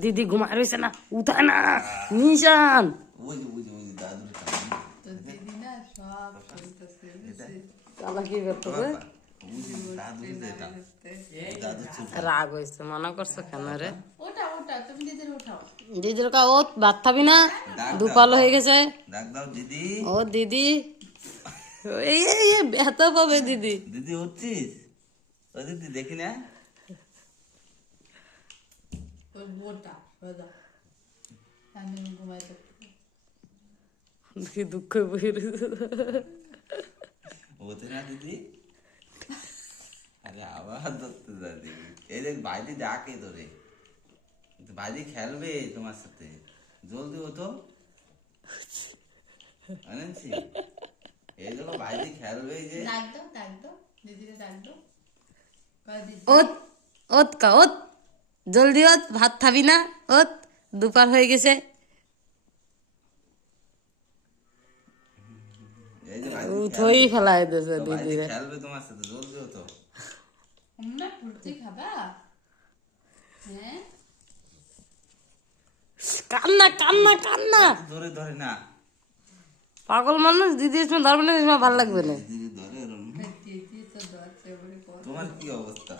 দিদি ঘুমায় রয়েছে না, উঠায় না নিশান। চালাকি করতেছে, রাগ হয়েছে, মনে করছো কেন রে? দিদির কা ও ভাত খাবি না, দুপালো হয়ে গেছে। ও দিদি ব্যথা পাবে দিদি। দিদি উঠছিস? ও দিদি দেখি না, দুঃখ বই ওতে না দিদি। আরে আবার ধরতে যা দিদি, এই দেখ বাইরে ডাকে তোরে, বাইরে খেলবে তোমার সাথে, জলদি ওঠো। আনছি এই দেখো বাইরে খেলবে, যে ওত ওত কা ওত, জলদি ওত, ভাত খাবি না, ওত দুপার হয়ে গেছে। এই যে উঠোই ফেলাই দিয়েছে দিদি রে। খেলবে তোমার সাথে, জলদি ওঠো। কান্না কান্না কান্না, ধরে ধরে না, পাগল মানুষ। দিদির সময় ধরবে না, ভালো লাগবে না। দিদি ধরে। তোমার কি অবস্থা?